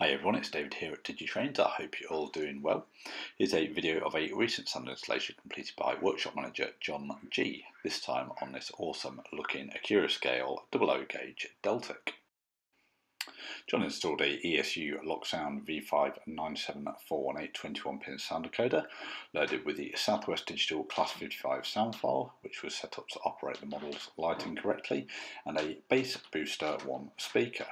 Hi everyone, it's David here at Digitrains. I hope you're all doing well. Here's a video of a recent standard installation completed by workshop manager John G, this time on this awesome looking Accurascale 00 gauge Deltic. John installed a ESU Locksound V5 97418 21-pin sound decoder, loaded with the SWD Digital Class 55 sound file, which was set up to operate the model's lighting correctly, and a bass booster 1 speaker.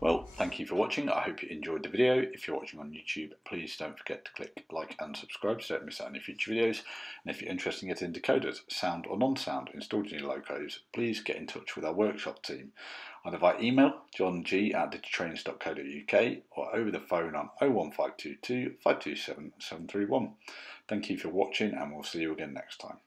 Well, thank you for watching. I hope you enjoyed the video. If you're watching on YouTube, please don't forget to click like and subscribe so you don't miss out any future videos. And if you're interested in getting decoders, sound or non-sound, installed in your locos, please get in touch with our workshop team, either via email, johng@digitrains.co.uk, or over the phone on 01522 527 731. Thank you for watching, and we'll see you again next time.